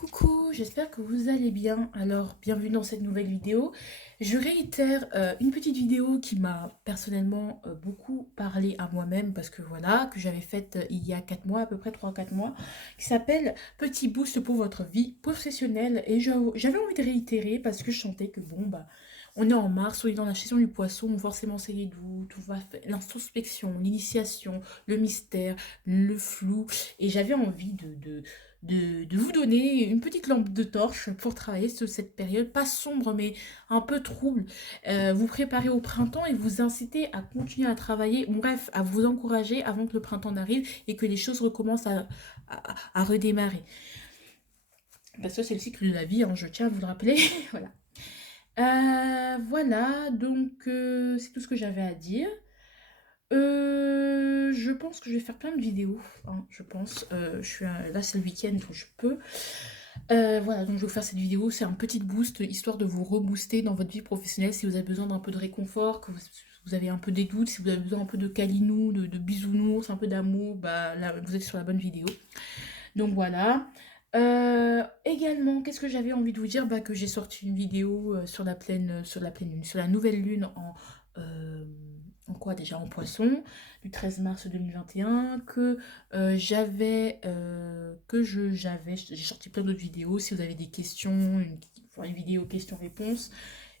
Coucou, j'espère que vous allez bien. Alors, bienvenue dans cette nouvelle vidéo. Je réitère une petite vidéo qui m'a personnellement beaucoup parlé à moi-même parce que voilà, que j'avais faite il y a 4 mois, à peu près 3 4 mois, qui s'appelle Petit boost pour votre vie professionnelle. Et j'avais envie de réitérer parce que je sentais que bon, bah, on est en mars, on est dans la saison du poisson, forcément c'est les doutes, on va faire l'introspection, l'initiation, le mystère, le flou. Et j'avais envie de vous donner une petite lampe de torche pour travailler sur cette période, pas sombre mais un peu trouble, vous préparer au printemps et vous inciter à continuer à travailler, bref, à vous encourager avant que le printemps n'arrive et que les choses recommencent à redémarrer. Parce que c'est le cycle de la vie, hein, je tiens à vous le rappeler. Voilà. Voilà, donc c'est tout ce que j'avais à dire. Je pense que je vais faire plein de vidéos, hein, je pense. Là, c'est le week-end, donc je peux. Voilà, donc je vais vous faire cette vidéo. C'est un petit boost, histoire de vous rebooster dans votre vie professionnelle si vous avez besoin d'un peu de réconfort, que vous avez un peu des doutes, si vous avez besoin un peu de câlinou, de bisounours, un peu d'amour, bah là, vous êtes sur la bonne vidéo. Donc voilà. Également, qu'est-ce que j'avais envie de vous dire? Bah, que j'ai sorti une vidéo sur la pleine lune, sur la nouvelle lune euh, en quoi déjà? En poisson, du 13 mars 2021, que j'ai sorti plein d'autres vidéos. Si vous avez des questions, enfin, une vidéo questions-réponses.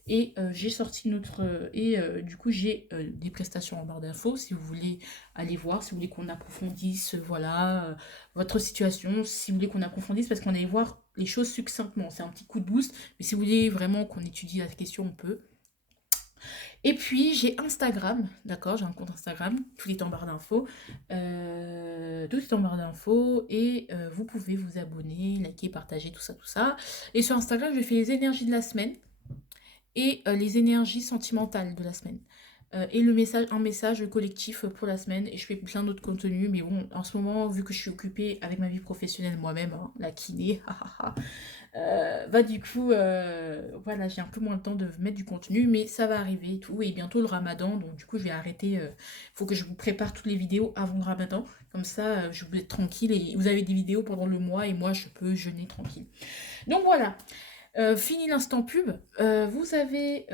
Et j'ai sorti du coup, j'ai des prestations en barre d'infos. Si vous voulez aller voir, si vous voulez qu'on approfondisse, voilà, votre situation, si vous voulez qu'on approfondisse, parce qu'on allait voir les choses succinctement. C'est un petit coup de boost, mais si vous voulez vraiment qu'on étudie la question, on peut. Et puis j'ai Instagram, d'accord, j'ai un compte Instagram, tout est en barre d'infos. Tout est en barre d'infos et vous pouvez vous abonner, liker, partager, tout ça, tout ça. Et sur Instagram, je fais les énergies de la semaine et les énergies sentimentales de la semaine. Et un message collectif pour la semaine. Et je fais plein d'autres contenus. Mais bon, en ce moment, vu que je suis occupée avec ma vie professionnelle moi-même, hein, la kiné, bah du coup, voilà, j'ai un peu moins le temps de mettre du contenu. Mais ça va arriver et tout. Et bientôt le ramadan. Donc du coup, je vais arrêter. Il faut que je vous prépare toutes les vidéos avant le ramadan. Comme ça, je vous êtes tranquille. Et vous avez des vidéos pendant le mois. Et moi, je peux jeûner tranquille. Donc voilà. Fini l'instant pub. Vous avez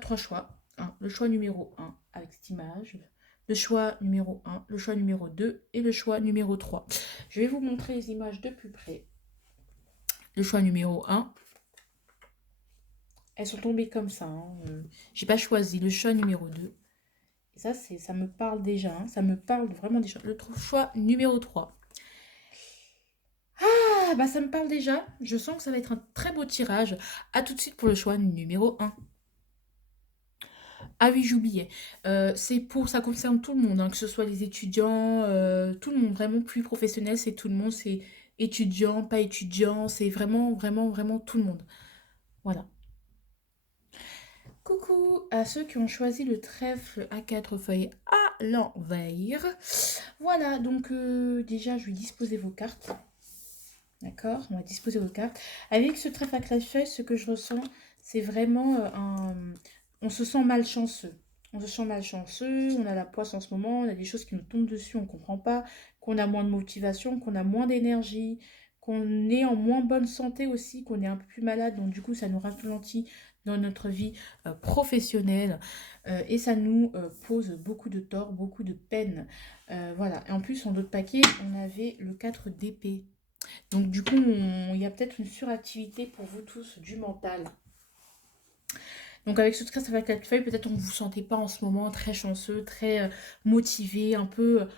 trois choix. Hein, le choix numéro un avec cette image. Le choix numéro un, le choix numéro 2 et le choix numéro 3. Je vais vous montrer les images de plus près. Le choix numéro un. Elles sont tombées comme ça. Hein. J'ai pas choisi le choix numéro 2. Et ça me parle déjà. Hein. Ça me parle vraiment déjà. Le choix numéro 3. Ah, bah ça me parle déjà. Je sens que ça va être un très beau tirage. A tout de suite pour le choix numéro un. Ah oui, j'oubliais. Ça concerne tout le monde, hein, que ce soit les étudiants, tout le monde, vraiment plus professionnel, c'est tout le monde, c'est étudiant, pas étudiant, c'est vraiment, vraiment, vraiment tout le monde. Voilà. Coucou à ceux qui ont choisi le trèfle à quatre feuilles à l'envers. Voilà, donc déjà, je vais disposer vos cartes. D'accord? On va disposer vos cartes. Avec ce trèfle à quatre feuilles, ce que je ressens, c'est vraiment on se sent malchanceux. On se sent malchanceux, on a la poisse en ce moment, on a des choses qui nous tombent dessus, on ne comprend pas, qu'on a moins de motivation, qu'on a moins d'énergie, qu'on est en moins bonne santé aussi, qu'on est un peu plus malade, donc du coup ça nous ralentit dans notre vie professionnelle et ça nous pose beaucoup de tort, beaucoup de peine. Voilà. Et en plus, en d'autres paquets, on avait le 4 d'épée. Donc du coup, il y a peut-être une suractivité pour vous tous du mental. Donc avec ce stress avec la feuille, peut-être on ne vous sentez pas en ce moment très chanceux, très motivé, un peu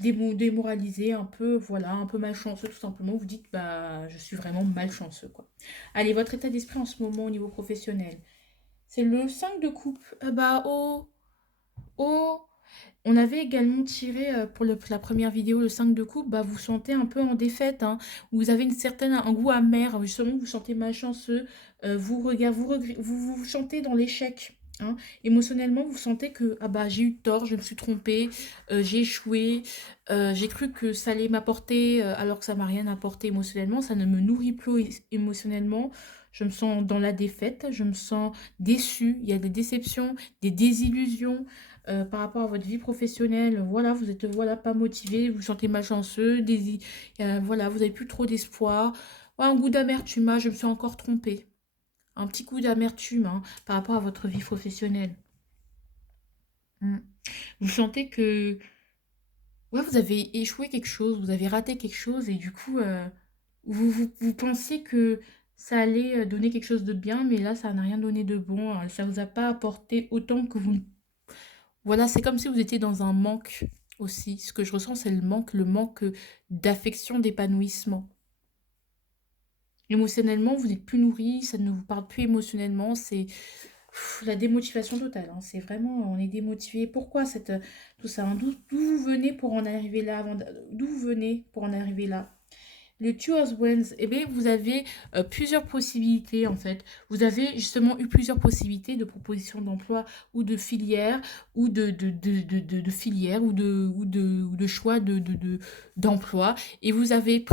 démoralisé, un peu voilà, un peu malchanceux tout simplement. Vous dites bah je suis vraiment malchanceux quoi. Allez, votre état d'esprit en ce moment au niveau professionnel. C'est le 5 de coupe. Bah oh oh. On avait également tiré pour la première vidéo le 5 de coupe, bah vous sentez un peu en défaite, hein. Vous avez un goût amer, justement vous sentez malchanceux, vous sentez dans l'échec. Hein. Émotionnellement, vous sentez que ah bah, j'ai eu tort, je me suis trompée, j'ai échoué, j'ai cru que ça allait m'apporter alors que ça m'a rien apporté émotionnellement, ça ne me nourrit plus émotionnellement. Je me sens dans la défaite, je me sens déçue, il y a des déceptions, des désillusions par rapport à votre vie professionnelle, voilà, vous êtes voilà, pas motivé, vous vous sentez malchanceux, voilà, vous n'avez plus trop d'espoir, Ouais, un goût d'amertume, ah, je me suis encore trompée. Un petit coup d'amertume hein, par rapport à votre vie professionnelle. Mm. Vous sentez que ouais, vous avez échoué quelque chose, vous avez raté quelque chose et du coup, vous pensiez que ça allait donner quelque chose de bien, mais là, ça n'a rien donné de bon. Hein. Ça vous a pas apporté autant que vous... Voilà, c'est comme si vous étiez dans un manque aussi. Ce que je ressens, c'est le manque d'affection, d'épanouissement. Émotionnellement, vous n'êtes plus nourri, ça ne vous parle plus émotionnellement, c'est la démotivation totale. Hein. C'est vraiment, on est démotivé. Pourquoi tout ça hein? D'où vous venez pour en arriver là d'où vous venez pour en arriver là? Le Two of Wands, eh bien, vous avez plusieurs possibilités en fait. Vous avez justement eu plusieurs possibilités de propositions d'emploi ou de filières ou de filières ou de choix d'emploi. Et vous avez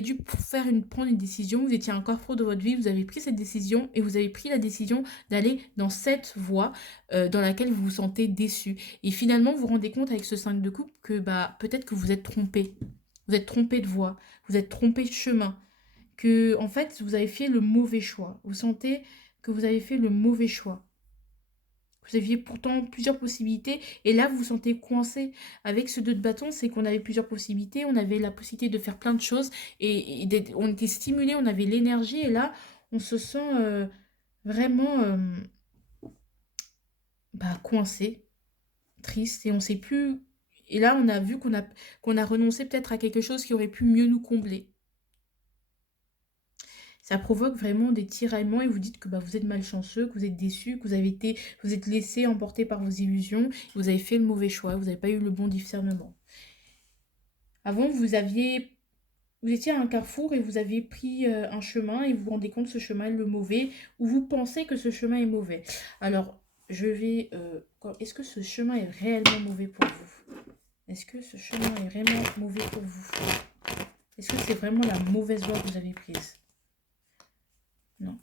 dû prendre une décision. Vous étiez à un carrefour de votre vie, vous avez pris cette décision et vous avez pris la décision d'aller dans cette voie dans laquelle vous vous sentez déçu. Et finalement, vous vous rendez compte avec ce 5 de coupe que bah, peut-être que vous êtes trompé. Vous êtes trompé de voie, vous êtes trompé de chemin, que en fait vous avez fait le mauvais choix. Vous sentez que vous avez fait le mauvais choix. Vous aviez pourtant plusieurs possibilités et là vous vous sentez coincé. Avec ce 2 de bâton, c'est qu'on avait plusieurs possibilités, on avait la possibilité de faire plein de choses on était stimulé, on avait l'énergie et là on se sent vraiment bah, coincé, triste et on sait plus. Et là on a vu qu'on a renoncé peut-être à quelque chose qui aurait pu mieux nous combler. Ça provoque vraiment des tiraillements et vous dites que bah, vous êtes malchanceux, que vous êtes déçu, que vous êtes laissé emporter par vos illusions, vous avez fait le mauvais choix, vous n'avez pas eu le bon discernement. Avant, vous étiez à un carrefour et vous aviez pris un chemin et vous vous rendez compte que ce chemin est le mauvais ou vous pensez que ce chemin est mauvais. Alors, est-ce que ce chemin est réellement mauvais pour vous? Est-ce que ce chemin est vraiment mauvais pour vous? Est-ce que c'est vraiment la mauvaise voie que vous avez prise? Non.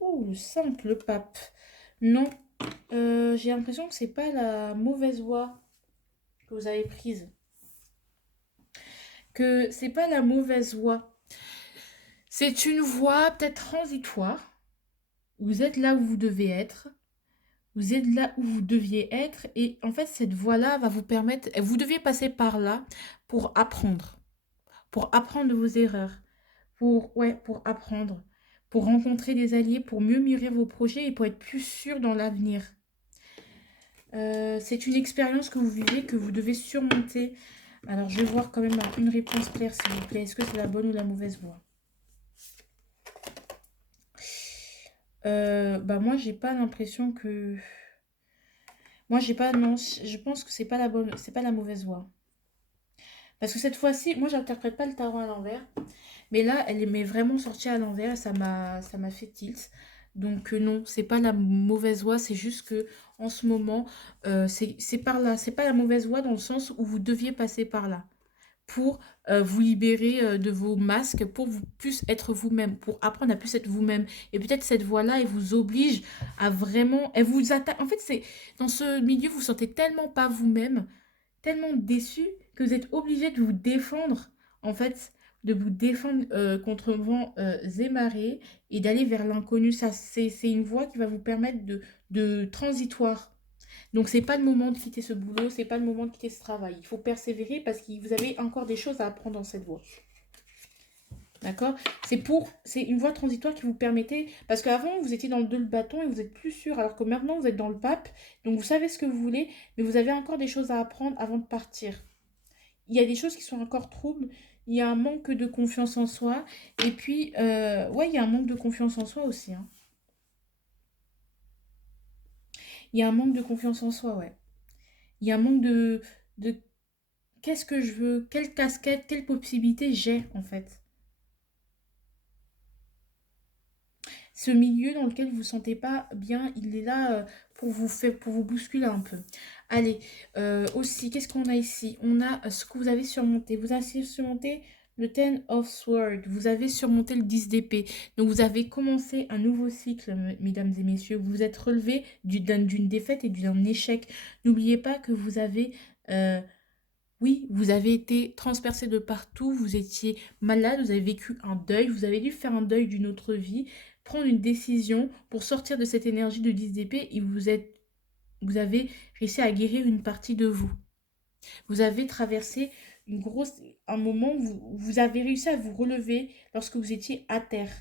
Oh, le simple pape. Non, j'ai l'impression que c'est pas la mauvaise voie que vous avez prise. Que c'est pas la mauvaise voie. C'est une voie peut-être transitoire. Vous êtes là où vous devez être. Vous êtes là où vous deviez être. Et en fait, cette voie-là va vous permettre... Vous deviez passer par là pour apprendre. Pour apprendre de vos erreurs. Pour apprendre. Pour rencontrer des alliés, pour mieux mûrir vos projets et pour être plus sûr dans l'avenir. C'est une expérience que vous vivez, que vous devez surmonter. Alors, je vais voir quand même une réponse claire, s'il vous plaît. Est-ce que c'est la bonne ou la mauvaise voie? Bah moi, j'ai pas l'impression que... Moi, j'ai pas... Non, je pense que c'est pas la bonne... C'est pas la mauvaise voie. Parce que cette fois-ci, moi, j'interprète pas le tarot à l'envers. Mais là, elle m'est vraiment sortie à l'envers et ça m'a fait tilt. Donc non, c'est pas la mauvaise voie, c'est juste que en ce moment, c'est par là. C'est pas la mauvaise voie dans le sens où vous deviez passer par là pour vous libérer de vos masques, pour vous plus être vous-même, pour apprendre à plus être vous-même. Et peut-être cette voie-là, elle vous oblige à vraiment... Elle vous attaque. En fait, c'est dans ce milieu, vous vous sentez tellement pas vous-même, tellement déçu que vous êtes obligé de vous défendre, en fait, de vous défendre contre vents et marées et d'aller vers l'inconnu. Ça, c'est une voie qui va vous permettre de transitoire. Donc, c'est pas le moment de quitter ce boulot, c'est pas le moment de quitter ce travail. Il faut persévérer parce que vous avez encore des choses à apprendre dans cette voie. D'accord? C'est une voie transitoire qui vous permettait, parce qu'avant, vous étiez dans le 2 le bâton et vous êtes plus sûr, alors que maintenant, vous êtes dans le pape, donc vous savez ce que vous voulez, mais vous avez encore des choses à apprendre avant de partir. Il y a des choses qui sont encore troubles, il y a un manque de confiance en soi, et puis, ouais, il y a un manque de confiance en soi aussi. Hein. Il y a un manque de confiance en soi, ouais. Il y a un manque de qu'est-ce que je veux, quelle casquette, quelle possibilité j'ai en fait. Ce milieu dans lequel vous ne vous sentez pas bien, il est là pour vous bousculer un peu. Allez, aussi, qu'est-ce qu'on a ici? On a ce que vous avez surmonté. Vous avez surmonté le Ten of Swords. Vous avez surmonté le 10 d'épée. Donc, vous avez commencé un nouveau cycle, mesdames et messieurs. Vous vous êtes relevé d'une défaite et d'un échec. N'oubliez pas que vous Oui, vous avez été transpercé de partout, vous étiez malade, vous avez vécu un deuil, vous avez dû faire un deuil d'une autre vie, prendre une décision pour sortir de cette énergie de 10 d'épée et vous avez réussi à guérir une partie de vous. Vous avez traversé un moment où vous avez réussi à vous relever lorsque vous étiez à terre.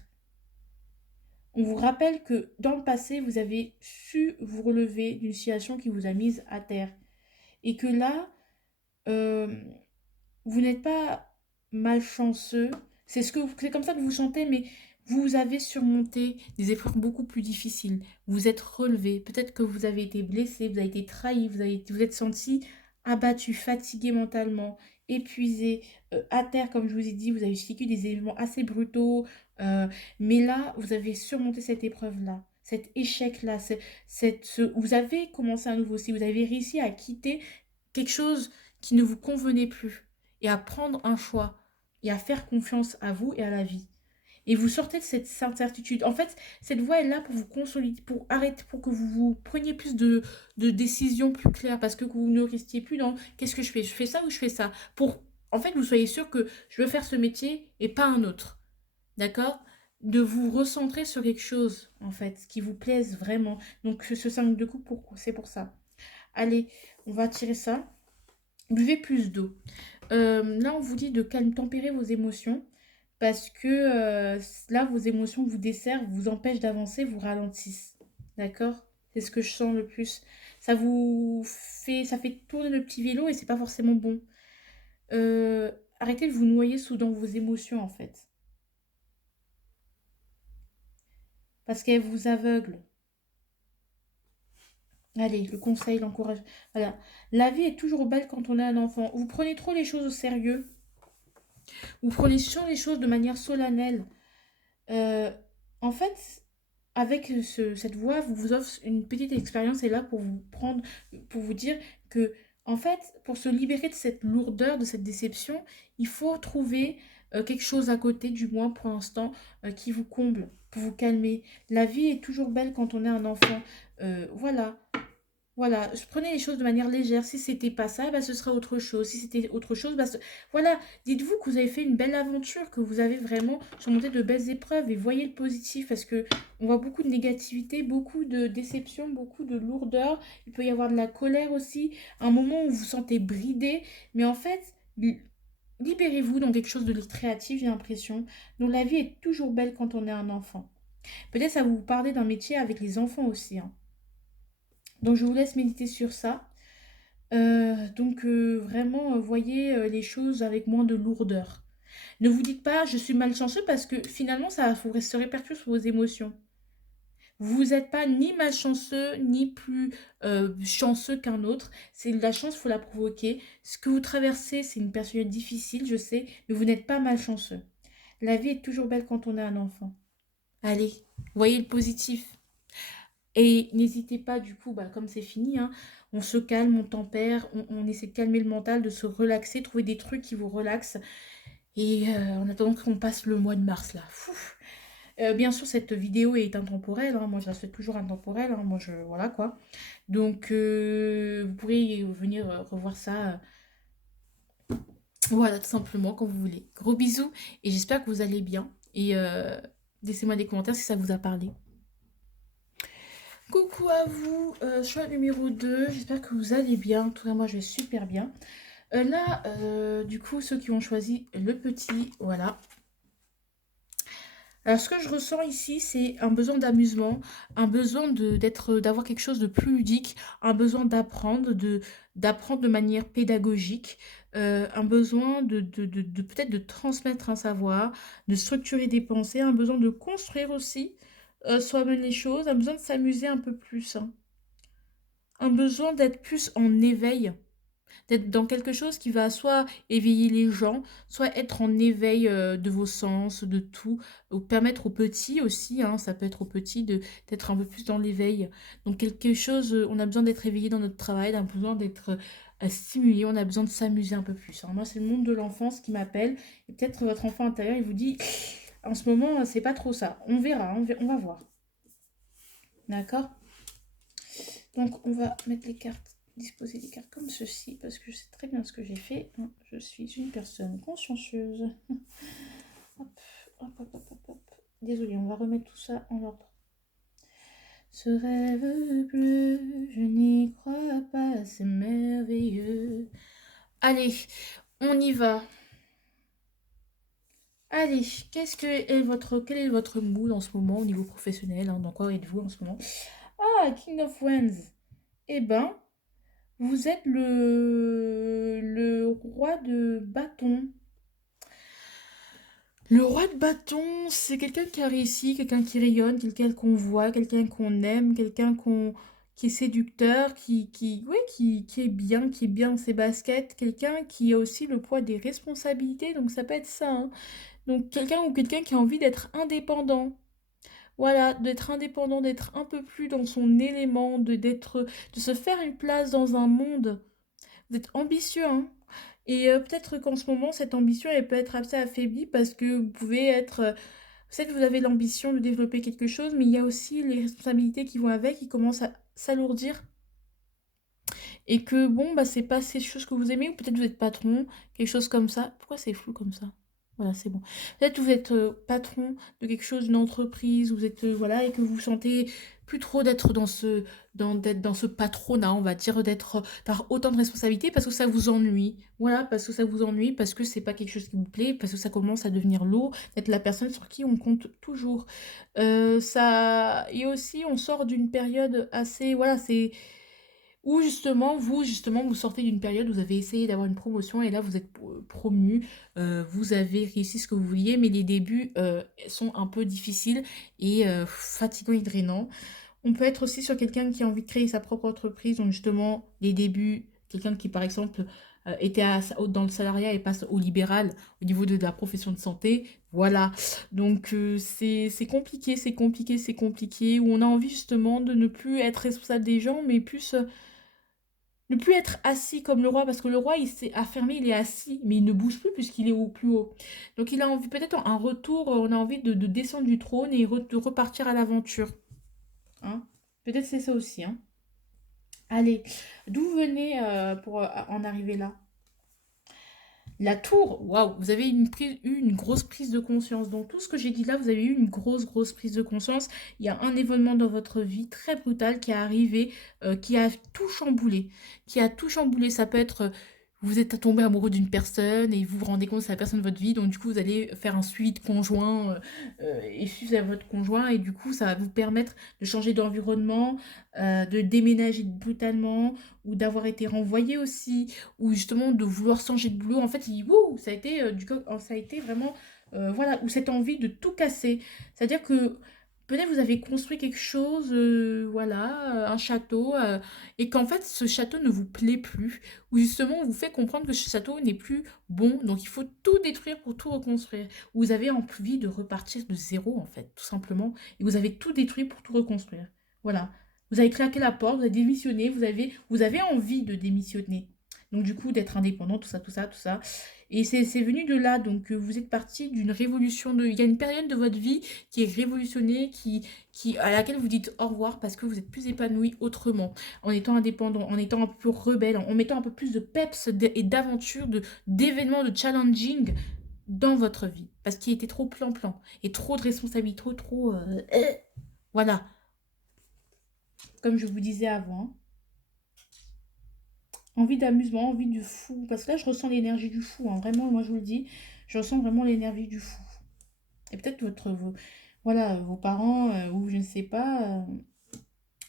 On vous rappelle que dans le passé, vous avez su vous relever d'une situation qui vous a mise à terre. Et que là, euh, vous n'êtes pas malchanceux. C'est comme ça que vous sentez, mais vous avez surmonté des épreuves beaucoup plus difficiles. Vous êtes relevé. Peut-être que vous avez été blessé, vous avez été trahi, vous êtes senti abattu, fatigué mentalement, épuisé, à terre, comme je vous ai dit, vous avez vécu des événements assez brutaux. euh, mais là, vous avez surmonté cette épreuve-là, cet échec-là, vous avez commencé à nouveau. Si vous avez réussi à quitter quelque chose qui ne vous convenait plus et à prendre un choix et à faire confiance à vous et à la vie. Et vous sortez de cette incertitude. En fait, cette voie est là pour vous consolider, pour arrêter, pour que vous preniez plus de décisions plus claires, parce que vous ne restiez plus dans qu'est-ce que je fais? Je fais ça ou je fais ça? Pour, en fait, vous soyez sûr que je veux faire ce métier et pas un autre. D'accord? De vous recentrer sur quelque chose, en fait, qui vous plaise vraiment. Donc, ce 5 de coupe, c'est pour ça. Allez, on va tirer ça. Buvez plus d'eau. Là, on vous dit de tempérer vos émotions parce que là, vos émotions vous desservent, vous empêchent d'avancer, vous ralentissent. D'accord? C'est ce que je sens le plus. Ça fait tourner le petit vélo et c'est pas forcément bon. Euh, Arrêtez de vous noyer dans vos émotions en fait. Parce qu'elles vous aveuglent. Allez, le conseil, l'encourage. Voilà. La vie est toujours belle quand on est un enfant. Vous prenez trop les choses au sérieux. Vous prenez sur les choses de manière solennelle. Euh, En fait, avec cette voix, vous vous offre une petite expérience et là pour vous dire que, en fait, pour se libérer de cette lourdeur, de cette déception, il faut trouver quelque chose à côté, du moins pour l'instant, qui vous comble, pour vous calmer. La vie est toujours belle quand on est un enfant. Voilà. Voilà, je prenais les choses de manière légère. Si c'était pas ça, bah, ce sera autre chose. Si c'était autre chose, bah, voilà. Dites-vous que vous avez fait une belle aventure, que vous avez vraiment surmonté de belles épreuves et voyez le positif parce que on voit beaucoup de négativité, beaucoup de déception, beaucoup de lourdeur. Il peut y avoir de la colère aussi, un moment où vous vous sentez bridé. Mais en fait, libérez-vous dans quelque chose de créatif, j'ai l'impression. Donc la vie est toujours belle quand on est un enfant. Peut-être ça vous parler d'un métier avec les enfants aussi, hein. Donc je vous laisse méditer sur ça. Vraiment, voyez les choses avec moins de lourdeur. Ne vous dites pas je suis malchanceux parce que finalement se répercute sur vos émotions. Vous n'êtes pas ni malchanceux ni plus chanceux qu'un autre. C'est la chance, il faut la provoquer. Ce que vous traversez, c'est une période difficile, je sais, mais vous n'êtes pas malchanceux. La vie est toujours belle quand on est un enfant. Allez, voyez le positif. Et n'hésitez pas, du coup, bah, comme c'est fini, hein, on se calme, on tempère, on essaie de calmer le mental, de se relaxer, trouver des trucs qui vous relaxent. Et en attendant qu'on passe le mois de mars, là. Bien sûr, cette vidéo est intemporelle, hein, moi je la souhaite toujours intemporelle, hein, voilà quoi. Donc, vous pourrez venir revoir ça, voilà, tout simplement, quand vous voulez. Gros bisous, et j'espère que vous allez bien. Et laissez-moi des commentaires si ça vous a parlé. Coucou à vous, choix numéro 2, j'espère que vous allez bien, en tout cas moi je vais super bien. Du coup, ceux qui ont choisi le petit, voilà. Alors ce que je ressens ici, c'est un besoin d'amusement, un besoin d'avoir quelque chose de plus ludique, un besoin d'apprendre de manière pédagogique, un besoin peut-être de transmettre un savoir, de structurer des pensées, un besoin de construire aussi soi-même les choses, un besoin de s'amuser un peu plus, hein. Un besoin d'être plus en éveil, d'être dans quelque chose qui va soit éveiller les gens, soit être en éveil de vos sens, de tout, ou permettre aux petits aussi, hein, ça peut être aux petits d'être un peu plus dans l'éveil. Donc quelque chose, on a besoin d'être éveillé dans notre travail, on a besoin d'être stimulé, on a besoin de s'amuser un peu plus. Alors moi, c'est le monde de l'enfance qui m'appelle, et peut-être votre enfant intérieur, il vous dit, en ce moment, c'est pas trop ça. On verra, on va voir. D'accord? Donc, on va mettre les cartes disposer les cartes comme ceci, parce que je sais très bien ce que j'ai fait. Hein. Je suis une personne consciencieuse. Hop, hop, hop, hop, hop, hop. Désolée, on va remettre tout ça en ordre. Ce rêve bleu, je n'y crois pas, c'est merveilleux. Allez, on y va. Allez, quel est votre mood en ce moment au niveau professionnel, hein, dans quoi êtes-vous en ce moment? Ah, King of Wands. Eh ben, vous êtes le roi de bâton. Le roi de bâton, c'est quelqu'un qui a réussi, quelqu'un qui rayonne, quelqu'un qu'on voit, quelqu'un qu'on aime, qui est séducteur, ouais, qui est bien dans ses baskets, quelqu'un qui a aussi le poids des responsabilités, donc ça peut être ça, hein. Donc quelqu'un qui a envie d'être indépendant. Voilà, d'être indépendant, d'être un peu plus dans son élément, de se faire une place dans un monde. Vous êtes ambitieux, hein. Et peut-être qu'en ce moment, cette ambition, elle peut être assez affaiblie parce que vous pouvez être... peut-être que vous avez l'ambition de développer quelque chose, mais il y a aussi les responsabilités qui vont avec, qui commencent à s'alourdir. Et que, bon, bah, c'est pas ces choses que vous aimez, ou peut-être vous êtes patron, quelque chose comme ça. Pourquoi c'est flou comme ça? Voilà, c'est bon. Peut-être que vous êtes patron de quelque chose, d'une entreprise, vous êtes, voilà, et que vous sentez plus trop d'être d'être dans ce patronat, on va dire, d'avoir autant de responsabilités parce que ça vous ennuie. Voilà, parce que ça vous ennuie, parce que c'est pas quelque chose qui vous plaît, parce que ça commence à devenir lourd, d'être la personne sur qui on compte toujours. Et aussi, on sort d'une période assez, voilà, c'est ou justement, vous sortez d'une période où vous avez essayé d'avoir une promotion et là, vous êtes promu, vous avez réussi ce que vous vouliez, mais les débuts sont un peu difficiles et fatigants et drainants. On peut être aussi sur quelqu'un qui a envie de créer sa propre entreprise, donc justement, les débuts, quelqu'un qui, par exemple, dans le salariat et passe au libéral au niveau de la profession de santé, voilà. Donc, c'est compliqué, c'est compliqué, c'est compliqué, où on a envie justement de ne plus être responsable des gens, mais plus ne plus être assis comme le roi, parce que le roi, il s'est affirmé, il est assis, mais il ne bouge plus puisqu'il est au plus haut. Donc il a envie, peut-être un retour, on a envie de descendre du trône et de repartir à l'aventure. Hein. Peut-être c'est ça aussi. Hein. Allez, d'où vous venez pour en arriver là? La tour, waouh, vous avez eu une grosse prise de conscience. Donc tout ce que j'ai dit là, vous avez eu une grosse prise de conscience. Il y a un événement dans votre vie très brutal qui est arrivé, qui a tout chamboulé. Qui a tout chamboulé. Ça peut être, vous êtes tombé amoureux d'une personne et vous vous rendez compte que c'est la personne de votre vie. Donc du coup, vous allez faire un suivi de conjoint et suivre votre conjoint. Et du coup, ça va vous permettre de changer d'environnement, de déménager brutalement ou d'avoir été renvoyé aussi ou justement de vouloir changer de boulot. En fait, wouh, ça a été ça a été vraiment voilà, ou cette envie de tout casser. C'est-à-dire que peut-être vous avez construit quelque chose, voilà, un château, et qu'en fait ce château ne vous plaît plus, ou justement on vous fait comprendre que ce château n'est plus bon, donc il faut tout détruire pour tout reconstruire. Ou vous avez envie de repartir de zéro en fait, tout simplement, et vous avez tout détruit pour tout reconstruire. Voilà. Vous avez claqué la porte, vous avez démissionné, vous avez envie de démissionner. Donc du coup, d'être indépendant, tout ça, tout ça, tout ça. Et c'est venu de là. Donc vous êtes parti d'une révolution. Il y a une période de votre vie qui est révolutionnée, à laquelle vous dites au revoir parce que vous êtes plus épanoui autrement. En étant indépendant, en étant un peu plus rebelle, en mettant un peu plus de peps et d'aventure, d'événements, de challenging dans votre vie. Parce qu'il était trop plan-plan. Et trop de responsabilités, trop... voilà. Comme je vous disais avant. Envie d'amusement, envie du fou. Parce que là, je ressens l'énergie du fou. Hein. Vraiment, moi, je vous le dis, je ressens vraiment l'énergie du fou. Et peut-être voilà, vos parents, ou je ne sais pas,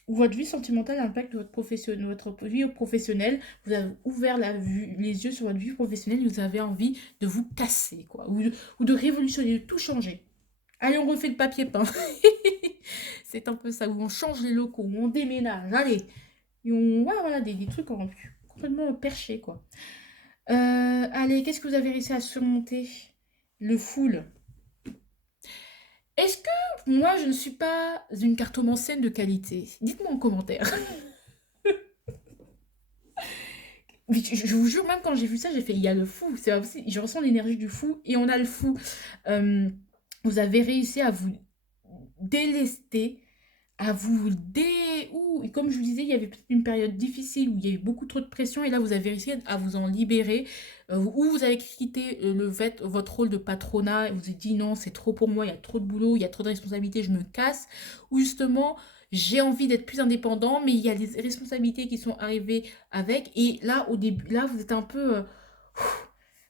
ou votre vie sentimentale impacte votre vie professionnelle. Vous avez ouvert les yeux sur votre vie professionnelle et vous avez envie de vous casser, quoi. Ou de révolutionner, de tout changer. Allez, on refait le papier peint. C'est un peu ça, où on change les locaux, où on déménage. Allez. Et voilà, des trucs complètement perchés, quoi. Allez, qu'est-ce que vous avez réussi à surmonter? Le full. Est-ce que moi, je ne suis pas une cartomancienne de qualité? Dites-moi en commentaire. Je vous jure, même quand j'ai vu ça, j'ai fait, il y a le fou. C'est aussi, je ressens l'énergie du fou et on a le fou. Vous avez réussi à vous délester à vous ou comme je vous disais, il y avait peut-être une période difficile où il y a eu beaucoup trop de pression et là vous avez réussi à vous en libérer, ou vous avez quitté votre rôle de patronat et vous avez dit non, c'est trop pour moi, il y a trop de boulot, il y a trop de responsabilités, je me casse, ou justement j'ai envie d'être plus indépendant, mais il y a des responsabilités qui sont arrivées avec, et là au début, là vous êtes un peu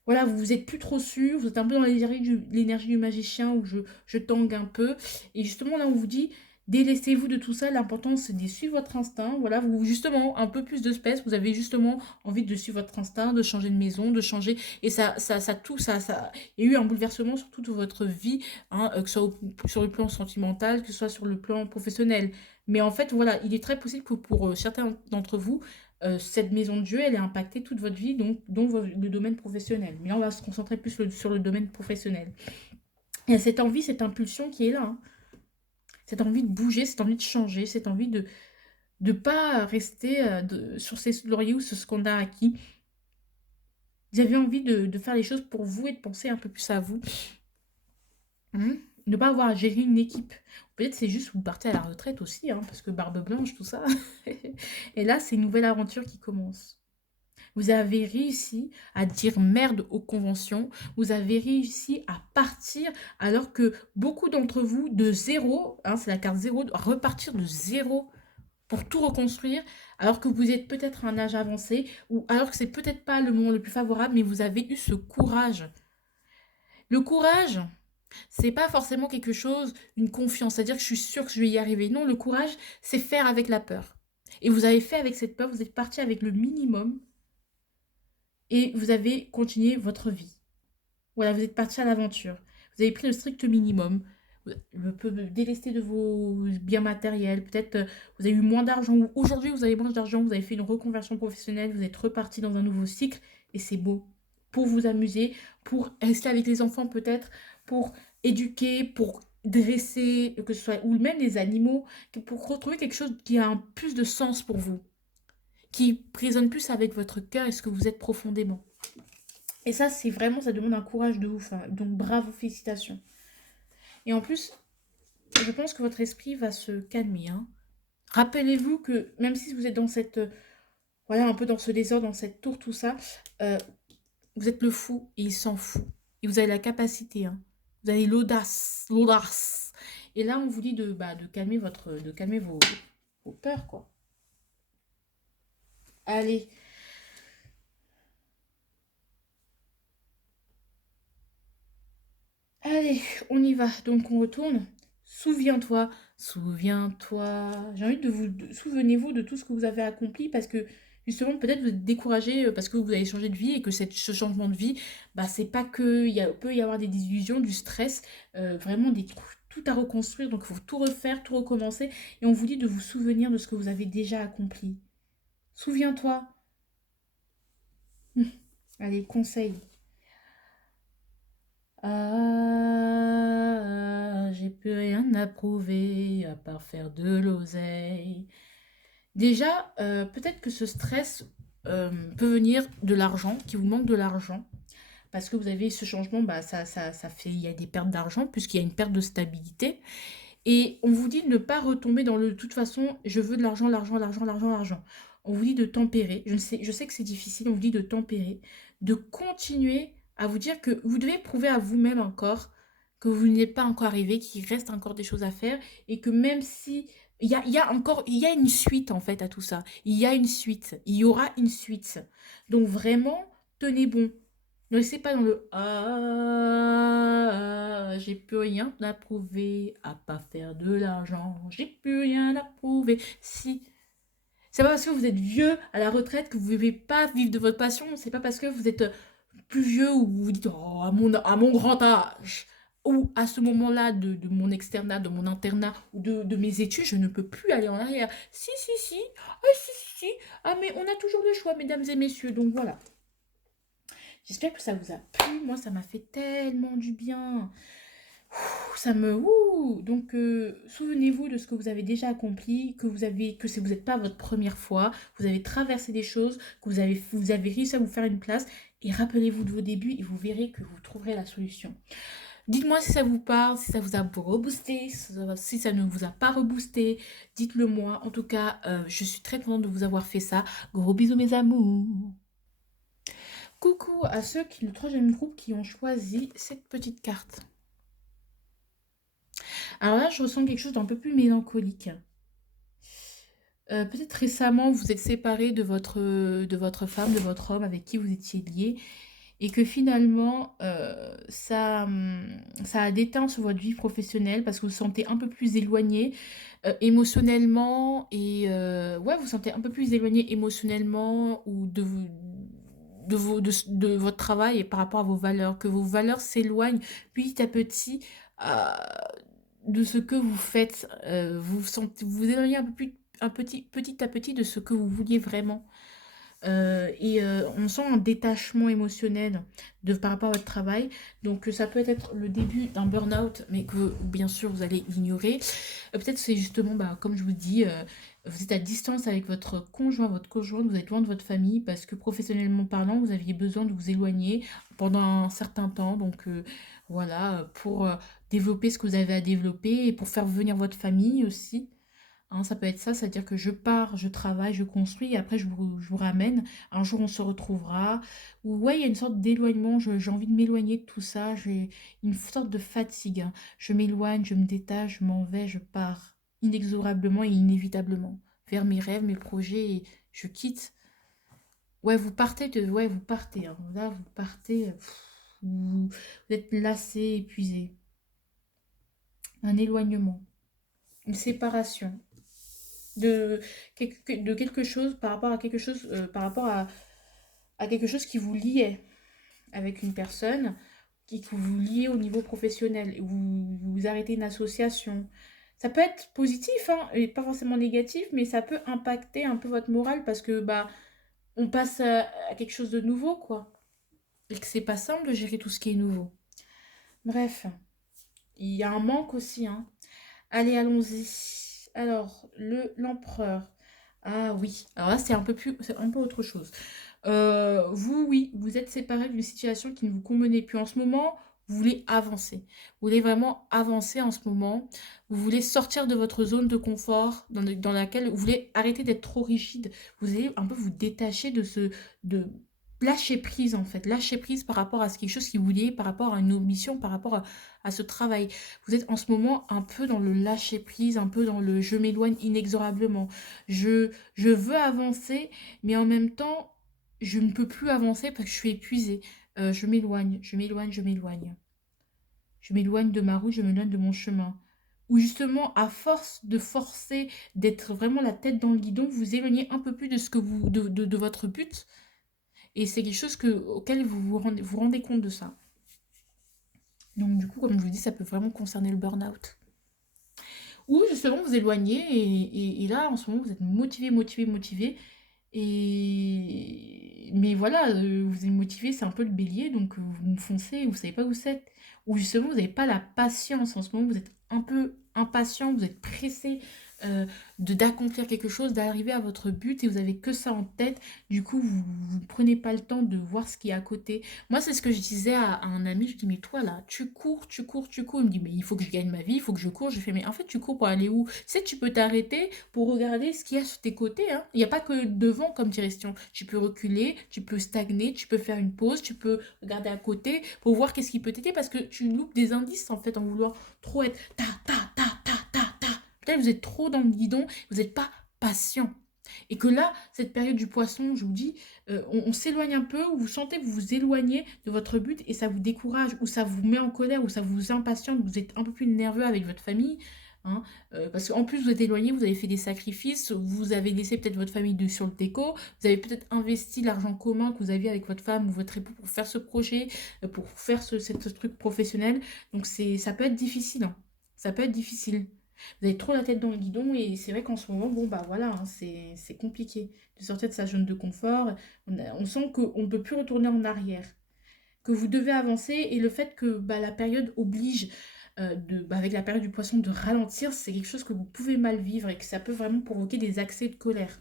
voilà, vous êtes plus trop sûr, vous êtes un peu dans l'énergie du magicien où je tangue un peu. Et justement, là, on vous dit, délaissez-vous de tout ça. L'important, c'est de suivre votre instinct. Voilà, vous, justement, un peu plus de space. Vous avez justement envie de suivre votre instinct, de changer de maison, de changer. Et ça. Il y a eu un bouleversement sur toute votre vie, hein, que ce soit sur le plan sentimental, que ce soit sur le plan professionnel. Mais en fait, voilà, il est très possible que pour certains d'entre vous, cette maison de Dieu, elle a impacté toute votre vie, donc dont le domaine professionnel. Mais là, on va se concentrer plus sur le domaine professionnel. Et cette envie, cette impulsion qui est là, hein. Cette envie de bouger, cette envie de changer, cette envie de ne pas rester sur ses lauriers ou sur ce qu'on a acquis. Vous avez envie de faire les choses pour vous et de penser un peu plus à vous. Ne pas avoir à gérer une équipe. Peut-être c'est juste vous partez à la retraite aussi, hein, parce que barbe blanche, tout ça. Et là, c'est une nouvelle aventure qui commence. Vous avez réussi à dire merde aux conventions. Vous avez réussi à partir alors que beaucoup d'entre vous, de zéro, hein, c'est la carte zéro, repartir de zéro pour tout reconstruire, alors que vous êtes peut-être à un âge avancé, ou alors que c'est peut-être pas le moment le plus favorable, mais vous avez eu ce courage. Le courage, c'est pas forcément quelque chose, une confiance, c'est-à-dire que je suis sûre que je vais y arriver. Non, le courage, c'est faire avec la peur. Et vous avez fait avec cette peur, vous êtes parti avec le minimum et vous avez continué votre vie. Voilà, vous êtes parti à l'aventure. Vous avez pris le strict minimum. Vous pouvez délester de vos biens matériels. Peut-être vous avez eu moins d'argent ou aujourd'hui vous avez moins d'argent. Vous avez fait une reconversion professionnelle. Vous êtes reparti dans un nouveau cycle et c'est beau. Pour vous amuser, pour rester avec les enfants peut-être, pour éduquer, pour dresser, que ce soit, ou même les animaux, pour retrouver quelque chose qui a un plus de sens pour vous, qui résonne plus avec votre cœur et ce que vous êtes profondément. Et ça, c'est vraiment, ça demande un courage de ouf, hein. Donc bravo, félicitations. Et en plus, je pense que votre esprit va se calmer, hein. Rappelez-vous que même si vous êtes dans cette, voilà, un peu dans ce désordre, dans cette tour, tout ça, euh, vous êtes le fou et il s'en fout. Et vous avez la capacité, hein. Vous avez l'audace, l'audace. Et là, on vous dit de calmer de calmer vos peurs, quoi. Allez. Allez, on y va. Donc on retourne. Souviens-toi, souviens-toi. J'ai envie de vous... Souvenez-vous de tout ce que vous avez accompli parce que justement peut-être vous êtes découragé parce que vous avez changé de vie et que ce changement de vie, bah c'est pas que... peut y avoir des désillusions, du stress, vraiment tout à reconstruire. Donc il faut tout refaire, tout recommencer. Et on vous dit de vous souvenir de ce que vous avez déjà accompli. Souviens-toi. Allez, conseil. Ah, j'ai plus rien à prouver à part faire de l'oseille. Déjà, peut-être que ce stress peut venir de l'argent, qui vous manque de l'argent, parce que vous avez ce changement, bah, ça fait, il y a des pertes d'argent, puisqu'il y a une perte de stabilité. Et on vous dit de ne pas retomber dans le de toute façon, je veux de l'argent, l'argent, l'argent, l'argent, l'argent. On vous dit de tempérer. Je sais que c'est difficile, on vous dit de tempérer, de continuer à vous dire que vous devez prouver à vous-même encore que vous n'êtes pas encore arrivé, qu'il reste encore des choses à faire et que même si il y a une suite en fait à tout ça. Il y a une suite. Il y aura une suite. Donc vraiment, tenez bon. Ne laissez pas dans le ah, j'ai plus rien à prouver à pas faire de l'argent. J'ai plus rien à prouver. Si. C'est pas parce que vous êtes vieux à la retraite que vous ne pouvez pas vivre de votre passion. C'est pas parce que vous êtes plus vieux ou vous vous dites oh, à mon grand âge ou à ce moment-là de mon externat, de mon internat ou de mes études, je ne peux plus aller en arrière. Si, si, si. Ah, si, si, si. Ah, mais on a toujours le choix, mesdames et messieurs. Donc voilà. J'espère que ça vous a plu. Moi, ça m'a fait tellement du bien. Ça me... Donc, souvenez-vous de ce que vous avez déjà accompli, que vous n'êtes pas votre première fois, vous avez traversé des choses, que vous avez réussi à vous faire une place. Et rappelez-vous de vos débuts et vous verrez que vous trouverez la solution. Dites-moi si ça vous parle, si ça vous a reboosté, si ça ne vous a pas reboosté. Dites-le moi. En tout cas, je suis très contente de vous avoir fait ça. Gros bisous mes amours. Coucou à ceux qui, le troisième groupe qui ont choisi cette petite carte. Alors là, je ressens quelque chose d'un peu plus mélancolique. Peut-être récemment, vous êtes séparé de votre femme, de votre homme avec qui vous étiez lié, et que finalement, ça a déteint sur votre vie professionnelle parce que vous vous sentez un peu plus éloigné émotionnellement, et ouais, vous vous sentez un peu plus éloigné émotionnellement ou de votre travail et par rapport à vos valeurs, que vos valeurs s'éloignent petit à petit euh, de ce que vous faites. Vous vous éloignez un peu plus, petit à petit de ce que vous vouliez vraiment. On sent un détachement émotionnel par rapport à votre travail. Donc ça peut être le début d'un burn-out, mais que bien sûr vous allez ignorer. Peut-être c'est justement, bah, comme je vous dis, vous êtes à distance avec votre conjoint, votre conjointe, vous êtes loin de votre famille parce que professionnellement parlant, vous aviez besoin de vous éloigner pendant un certain temps. Donc voilà, pour développer ce que vous avez à développer et pour faire venir votre famille aussi. Hein, ça peut être ça, c'est-à-dire que je pars, je travaille, je construis, et après je vous ramène. Un jour, on se retrouvera. Ou ouais, il y a une sorte d'éloignement, j'ai envie de m'éloigner de tout ça, j'ai une sorte de fatigue. Hein. Je m'éloigne, je me détache, je m'en vais, je pars inexorablement et inévitablement vers mes rêves, mes projets, et je quitte. Ouais, vous partez. Hein. Là, vous partez, vous êtes lassé, épuisé. Un éloignement, une séparation. De quelque chose par rapport à quelque chose, par rapport à quelque chose qui vous liait avec une personne, qui vous liait au niveau professionnel, et vous arrêtez une association. Ça peut être positif, hein, et pas forcément négatif, mais ça peut impacter un peu votre morale parce que bah on passe à quelque chose de nouveau, quoi. Et que c'est pas simple de gérer tout ce qui est nouveau. Bref, il y a un manque aussi, hein. Allez, allons-y. Alors, l'empereur. Ah oui, alors là c'est un peu autre chose. Vous, oui, vous êtes séparé d'une situation qui ne vous convenait plus en ce moment. Vous voulez avancer. Vous voulez vraiment avancer en ce moment. Vous voulez sortir de votre zone de confort dans laquelle vous voulez arrêter d'être trop rigide. Vous allez un peu vous détacher de lâcher prise en fait. Lâcher prise par rapport à quelque chose qui vous liez, par rapport à une ambition, par rapport à ce travail. Vous êtes en ce moment un peu dans le lâcher prise, un peu dans le je m'éloigne inexorablement. Je veux avancer, mais en même temps, je ne peux plus avancer parce que je suis épuisée. Je m'éloigne, je m'éloigne, je m'éloigne. Je m'éloigne de ma route, je m'éloigne de mon chemin. Ou justement, à force de forcer, d'être vraiment la tête dans le guidon, vous vous éloignez un peu plus de ce que de votre but. Et c'est quelque chose auquel vous rendez compte de ça. Donc du coup, comme je vous dis, ça peut vraiment concerner le burn-out. Ou justement, vous éloignez et là, en ce moment, vous êtes motivé, motivé, motivé. Mais voilà, vous êtes motivé, c'est un peu le bélier, donc vous foncez, vous savez pas où c'est. Ou justement, vous n'avez pas la patience en ce moment, vous êtes un peu impatient, vous êtes pressé d'accomplir quelque chose, d'arriver à votre but et vous avez que ça en tête. Du coup, vous ne prenez pas le temps de voir ce qui est à côté. Moi, c'est ce que je disais à un ami, je dis, mais toi là, tu cours, tu cours, tu cours. Il me dit, mais il faut que je gagne ma vie, il faut que je cours. Je fais, mais en fait, tu cours pour aller où? Tu sais, tu peux t'arrêter pour regarder ce qu'il y a sur tes côtés. Hein. Il n'y a pas que devant comme direction. Tu peux reculer, tu peux stagner, tu peux faire une pause, tu peux regarder à côté pour voir qu'est-ce qui peut t'aider parce que tu loupes des indices en fait en vouloir trop être ta ta ta ta ta ta. Peut-être que vous êtes trop dans le guidon, vous n'êtes pas patient. Et que là, cette période du poisson, je vous dis, on s'éloigne un peu, ou vous sentez que vous vous éloignez de votre but et ça vous décourage, ou ça vous met en colère, ou ça vous impatiente, vous êtes un peu plus nerveux avec votre famille. Hein, parce qu'en plus, vous êtes éloigné, vous avez fait des sacrifices, vous avez laissé peut-être votre famille sur le déco, vous avez peut-être investi l'argent commun que vous aviez avec votre femme ou votre époux pour faire ce projet, pour faire ce truc professionnel. Donc ça peut être difficile. Hein. Ça peut être difficile. Vous avez trop la tête dans le guidon et c'est vrai qu'en ce moment, bon bah voilà, hein, c'est compliqué de sortir de sa zone de confort. On sent qu'on ne peut plus retourner en arrière, que vous devez avancer et le fait que bah, la période oblige, avec la période du poisson, de ralentir, c'est quelque chose que vous pouvez mal vivre et que ça peut vraiment provoquer des accès de colère.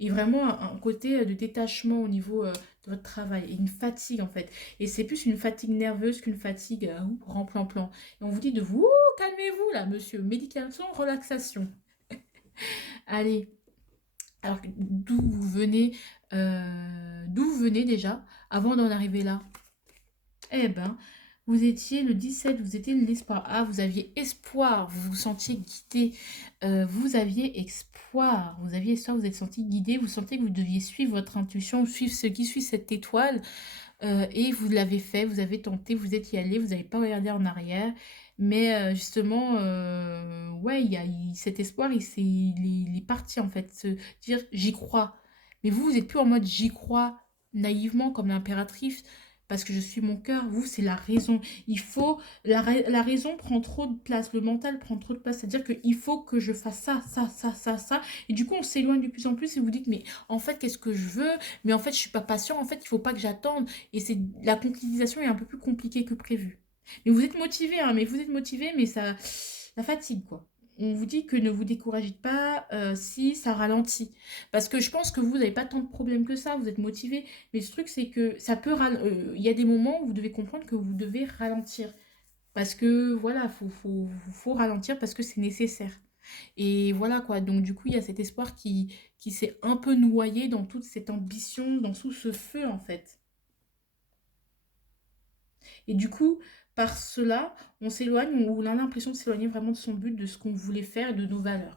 Et vraiment un côté de détachement au niveau de votre travail. Et une fatigue, en fait. Et c'est plus une fatigue nerveuse qu'une fatigue remplan-plan. Et on vous dit de vous, calmez-vous là, monsieur. Médication, relaxation. Allez. Alors, d'où vous venez déjà, avant d'en arriver là? Eh ben, vous étiez le 17, vous étiez l'espoir. Ah, vous aviez espoir, vous vous sentiez guidé. Vous aviez espoir, vous êtes senti guidé, vous sentez que vous deviez suivre votre intuition, suivre ce qui suit cette étoile. Et vous l'avez fait, vous avez tenté, vous êtes y allé, vous n'avez pas regardé en arrière. Mais justement, ouais, cet espoir, il est parti en fait, se dire j'y crois. Mais vous n'êtes plus en mode j'y crois naïvement comme l'impératrice parce que je suis mon cœur. Vous, c'est la raison. Il faut, la raison prend trop de place, le mental prend trop de place. C'est-à-dire qu'il faut que je fasse ça, ça, ça, ça, ça. Et du coup, on s'éloigne de plus en plus et vous dites, mais en fait, qu'est-ce que je veux? Mais en fait, je suis pas patient. En fait, il faut pas que j'attende. Et c'est la concrétisation est un peu plus compliquée que prévu. Mais vous êtes motivé, hein, mais vous êtes motivé, mais ça fatigue, quoi. On vous dit que ne vous découragez pas si ça ralentit. Parce que je pense que vous n'avez pas tant de problèmes que ça, vous êtes motivé. Mais le truc, c'est que ça peut il y a des moments où vous devez comprendre que vous devez ralentir. Parce que voilà, faut ralentir parce que c'est nécessaire. Et voilà quoi, donc du coup, il y a cet espoir qui s'est un peu noyé dans toute cette ambition, dans tout ce feu en fait. Et du coup, par cela, on s'éloigne, ou on a l'impression de s'éloigner vraiment de son but, de ce qu'on voulait faire, de nos valeurs.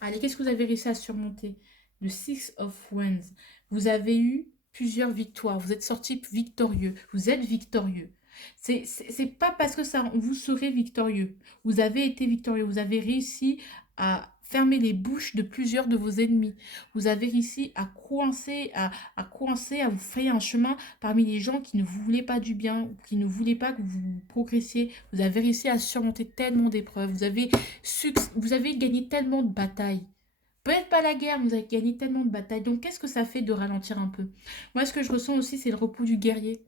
Allez, qu'est-ce que vous avez réussi à surmonter? Le Six of Wands. Vous avez eu plusieurs victoires. Vous êtes sorti victorieux. Vous êtes victorieux. C'est pas parce que ça vous serez victorieux. Vous avez été victorieux. Vous avez réussi à fermer les bouches de plusieurs de vos ennemis. Vous avez réussi à coincer, à vous frayer un chemin parmi les gens qui ne vous voulaient pas du bien, qui ne voulaient pas que vous progressiez. Vous avez réussi à surmonter tellement d'épreuves. Vous avez gagné tellement de batailles. Peut-être pas la guerre, mais vous avez gagné tellement de batailles. Donc, qu'est-ce que ça fait de ralentir un peu? Moi, ce que je ressens aussi, c'est le repos du guerrier.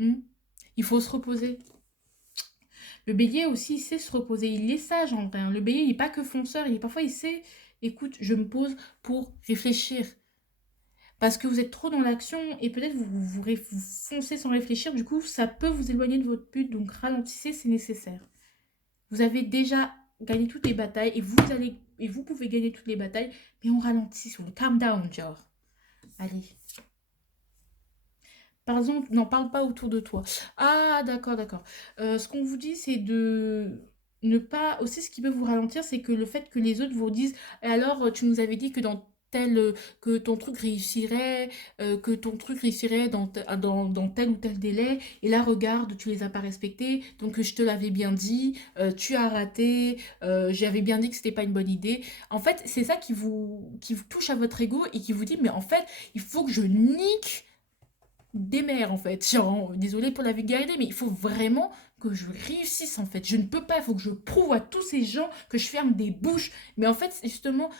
Hmm. Il faut se reposer. Le bélier aussi, il sait se reposer. Il est sage en vrai, hein. Le bélier, il n'est pas que fonceur. Parfois, il sait, écoute, je me pose pour réfléchir. Parce que vous êtes trop dans l'action et peut-être vous foncez sans réfléchir. Du coup, ça peut vous éloigner de votre but. Donc, ralentissez, c'est nécessaire. Vous avez déjà gagné toutes les batailles et vous pouvez gagner toutes les batailles, mais on ralentit sur le calm down, genre. Allez. Par exemple, n'en parle pas autour de toi. Ah, d'accord, d'accord. Ce qu'on vous dit, c'est de ne pas... Aussi, ce qui peut vous ralentir, c'est que le fait que les autres vous disent, et alors, tu nous avais dit que que ton truc réussirait, dans tel ou tel délai, et là, regarde, tu les as pas respectés, donc je te l'avais bien dit, tu as raté, j'avais bien dit que c'était pas une bonne idée. En fait, c'est ça qui vous touche à votre ego et qui vous dit, mais en fait, il faut que je nique des mères en fait. Genre, désolé pour la vulgarité, mais il faut vraiment que je réussisse en fait. Je ne peux pas, il faut que je prouve à tous ces gens que je ferme des bouches. Mais en fait, c'est justement,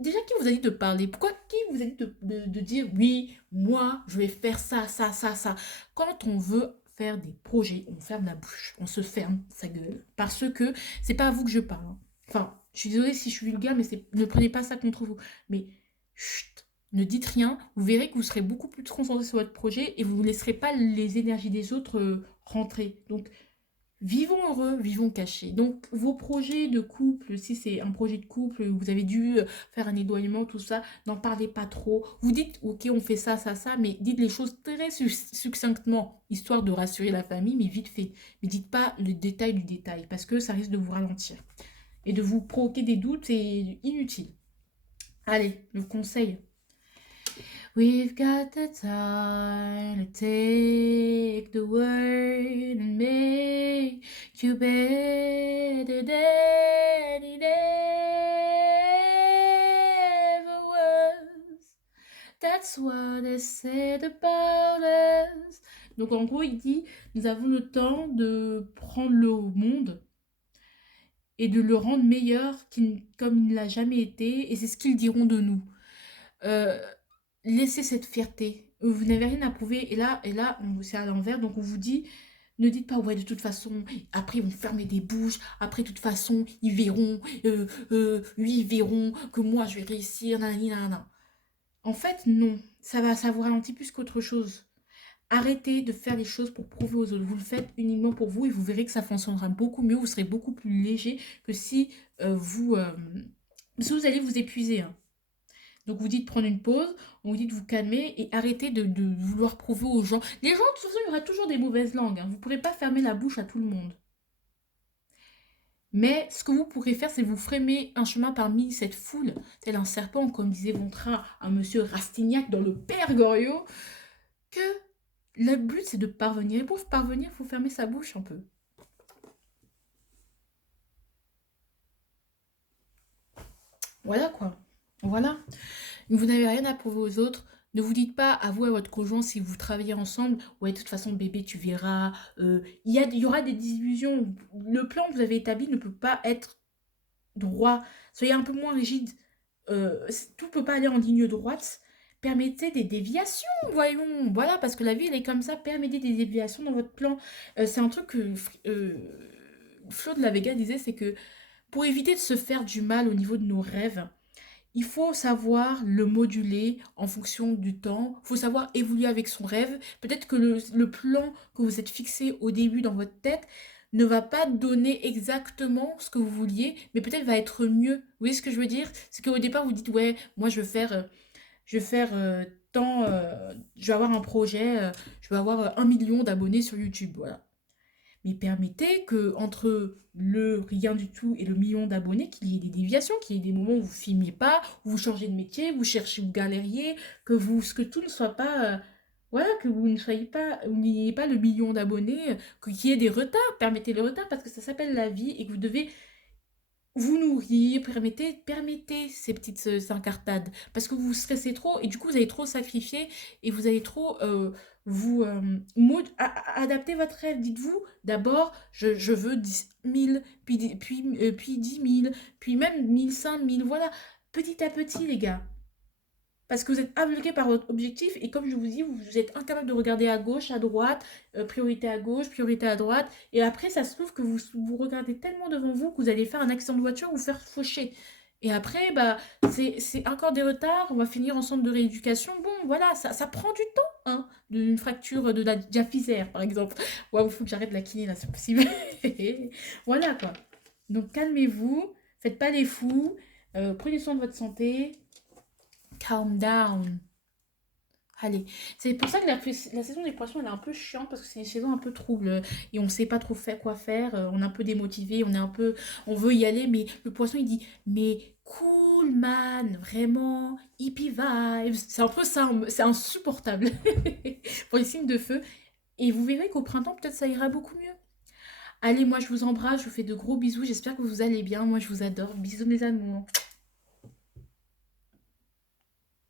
déjà qui vous a dit de parler? Pourquoi qui vous a dit de dire oui, moi, je vais faire ça, ça, ça, ça? Quand on veut faire des projets, on ferme la bouche, on se ferme sa gueule. Parce que c'est pas à vous que je parle, hein. Enfin, je suis désolée si je suis vulgaire, mais ne prenez pas ça contre vous. Mais chut, ne dites rien. Vous verrez que vous serez beaucoup plus concentré sur votre projet et vous ne laisserez pas les énergies des autres rentrer. Donc, vivons heureux, vivons cachés. Donc, vos projets de couple, si c'est un projet de couple, vous avez dû faire un éloignement, tout ça, n'en parlez pas trop. Vous dites, ok, on fait ça, ça, ça, mais dites les choses très succinctement, histoire de rassurer la famille, mais vite fait. Mais dites pas le détail du détail, parce que ça risque de vous ralentir et de vous provoquer des doutes, c'est inutile. Allez, le conseil. We've got the time to take the word and make you better than it ever was. That's what they said about us. Donc en gros, il dit, nous avons le temps de prendre le monde et de le rendre meilleur comme il ne l'a jamais été, et c'est ce qu'ils diront de nous. Euh, Laissez cette fierté. Vous n'avez rien à prouver. C'est à l'envers. Donc, on vous dit, ne dites pas, ouais, de toute façon, après, ils vont fermer des bouches. Après, de toute façon, ils verront, oui, ils verront que moi, je vais réussir. Nanani, nanana. En fait, non. Ça vous ralentit plus qu'autre chose. Arrêtez de faire les choses pour prouver aux autres. Vous le faites uniquement pour vous et vous verrez que ça fonctionnera beaucoup mieux. Vous serez beaucoup plus léger que si si vous allez vous épuiser, hein. Donc vous dites prendre une pause, on vous dit de vous calmer et arrêter de vouloir prouver aux gens. Les gens, de toute façon, il y aura toujours des mauvaises langues, hein. Vous ne pourrez pas fermer la bouche à tout le monde. Mais ce que vous pourrez faire, c'est vous framer un chemin parmi cette foule, tel un serpent, comme disait Ventra à monsieur Rastignac dans le Père Goriot, que le but c'est de parvenir. Et pour parvenir, il faut fermer sa bouche un peu. Voilà quoi. Voilà. Vous n'avez rien à prouver aux autres. Ne vous dites pas à vous et à votre conjoint si vous travaillez ensemble. Ouais, de toute façon, bébé, tu verras. Il y aura des illusions. Le plan que vous avez établi ne peut pas être droit. Soyez un peu moins rigide. Tout ne peut pas aller en ligne droite. Permettez des déviations, voyons. Voilà, parce que la vie, elle est comme ça. Permettez des déviations dans votre plan. C'est un truc que Flo de la Vega disait, c'est que pour éviter de se faire du mal au niveau de nos rêves, il faut savoir le moduler en fonction du temps. Il faut savoir évoluer avec son rêve. Peut-être que le plan que vous êtes fixé au début dans votre tête ne va pas donner exactement ce que vous vouliez, mais peut-être va être mieux. Vous voyez ce que je veux dire? C'est qu'au départ, vous dites, ouais, moi je vais faire tant, je vais avoir un projet, je vais avoir 1 million d'abonnés sur YouTube. Voilà. Mais permettez que entre le rien du tout et le million d'abonnés, qu'il y ait des déviations, qu'il y ait des moments où vous ne filmiez pas, où vous changez de métier, vous cherchez, vous galériez, que tout ne soit pas, voilà, que vous ne soyez pas, vous n'ayez pas le million d'abonnés, qu'il y ait des retards, permettez le retard parce que ça s'appelle la vie et que vous devez vous nourrir, permettez ces petites incartades. Parce que vous stressez trop et du coup vous allez trop sacrifier et vous allez trop adapter votre rêve. Dites-vous, d'abord, je veux 10 000, puis 10 000, puis même 1 500, voilà. Petit à petit, les gars. Parce que vous êtes aveuglé par votre objectif et comme je vous dis, vous êtes incapable de regarder à gauche, à droite, priorité à gauche, priorité à droite. Et après, ça se trouve que vous regardez tellement devant vous que vous allez faire un accident de voiture ou vous faire faucher. Et après, bah, c'est encore des retards, on va finir en centre de rééducation. Bon, voilà, ça prend du temps, hein, d'une fracture de la diaphysaire, par exemple. Waouh, il faut que j'arrête la kiné, là, c'est possible. Voilà, quoi. Donc, calmez-vous, faites pas les fous, prenez soin de votre santé. Calm down. Allez, c'est pour ça que la saison des poissons elle est un peu chiante parce que c'est une saison un peu trouble et on sait pas trop faire quoi faire, on est un peu démotivé, on veut y aller mais le poisson il dit mais cool man, vraiment hippie vibes, c'est un peu ça, c'est insupportable pour les signes de feu et vous verrez qu'au printemps peut-être ça ira beaucoup mieux. Allez, moi je vous embrasse, je vous fais de gros bisous, j'espère que vous allez bien, moi je vous adore, bisous mes amours.